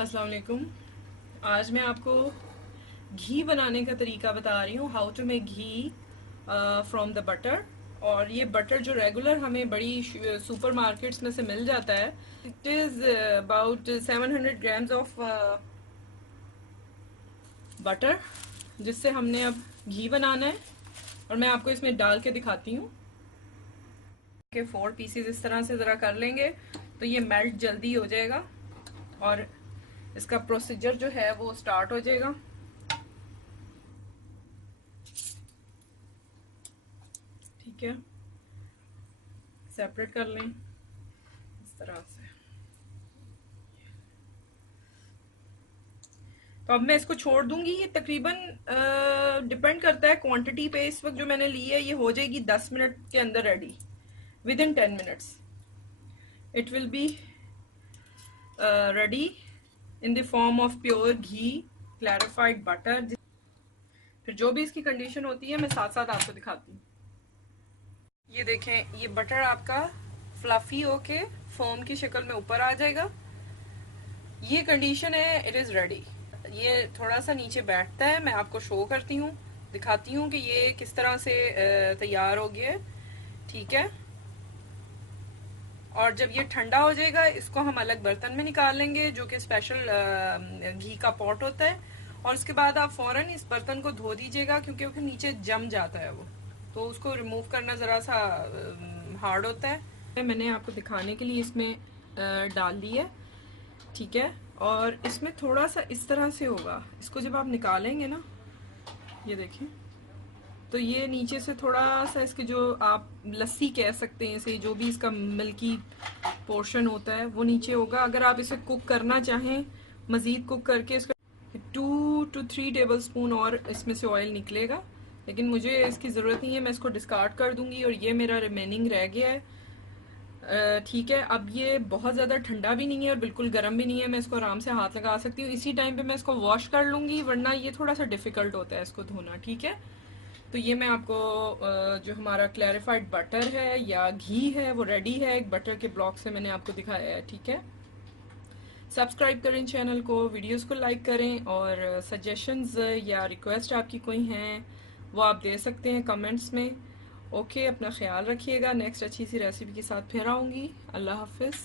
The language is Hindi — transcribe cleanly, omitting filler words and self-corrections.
अस्सलाम वालेकुम। आज मैं आपको घी बनाने का तरीका बता रही हूँ, how to make ghee from the butter. और ये बटर जो रेगुलर हमें बड़ी सुपर मार्केट्स में से मिल जाता है, it is about 700 grams of butter, जिससे हमने अब घी बनाना है। और मैं आपको इसमें डाल के दिखाती हूँ कि 4 पीसेस इस तरह से ज़रा कर लेंगे तो ये मेल्ट जल्दी हो जाएगा और इसका प्रोसीजर जो है वो स्टार्ट हो जाएगा। ठीक है, सेपरेट कर लें इस तरह से। तो अब मैं इसको छोड़ दूंगी। ये तकरीबन डिपेंड करता है क्वांटिटी पे। इस वक्त जो मैंने ली है ये हो जाएगी 10 मिनट के अंदर ready, with in 10 minutes it will be ready in the form of pure ghee, clarified butter. फिर जो भी इसकी कंडीशन होती है मैं साथ साथ आपको दिखाती हूँ। ये देखें, ये बटर आपका फ्लफी होके फोम की शक्ल में ऊपर आ जाएगा। ये कंडीशन है, इट इज रेडी। ये थोड़ा सा नीचे बैठता है, मैं आपको शो करती हूँ, दिखाती हूँ कि ये किस तरह से तैयार हो गया है। ठीक है, और जब ये ठंडा हो जाएगा इसको हम अलग बर्तन में निकाल लेंगे, जो कि स्पेशल घी का पॉट होता है। और उसके बाद आप फौरन इस बर्तन को धो दीजिएगा, क्योंकि नीचे जम जाता है वो, तो उसको रिमूव करना ज़रा सा हार्ड होता है। मैंने आपको दिखाने के लिए इसमें डाल दी है। ठीक है, और इसमें थोड़ा सा इस तरह से होगा। इसको जब आप निकालेंगे ना, ये देखें, तो ये नीचे से थोड़ा सा इसके, जो आप लस्सी कह सकते हैं इसे, जो भी इसका मिल्की पोर्शन होता है वो नीचे होगा। अगर आप इसे कुक करना चाहें, मज़ीद कुक करके इसका 2 to 3 टेबल स्पून और इसमें से ऑयल निकलेगा, लेकिन मुझे इसकी ज़रूरत नहीं है, मैं इसको डिस्कार्ड कर दूंगी। और ये मेरा रिमेनिंग रह गया है। ठीक है, अब ये बहुत ज़्यादा ठंडा भी नहीं है और बिल्कुल गर्म भी नहीं है, मैं इसको आराम से हाथ लगा सकती हूँ। इसी टाइम पे मैं इसको वॉश कर लूँगी, वरना ये थोड़ा सा डिफ़िकल्ट होता है इसको धोना। ठीक है, तो ये मैं आपको जो हमारा क्लैरिफाइड बटर है या घी है वो रेडी है, एक बटर के ब्लॉक से मैंने आपको दिखाया है। ठीक है, सब्सक्राइब करें चैनल को, वीडियोस को लाइक करें, और सजेशंस या रिक्वेस्ट आपकी कोई हैं वो आप दे सकते हैं कमेंट्स में। ओके, अपना ख्याल रखिएगा। नेक्स्ट अच्छी सी रेसिपी के साथ फिर आऊँगी। अल्लाह हाफिज़।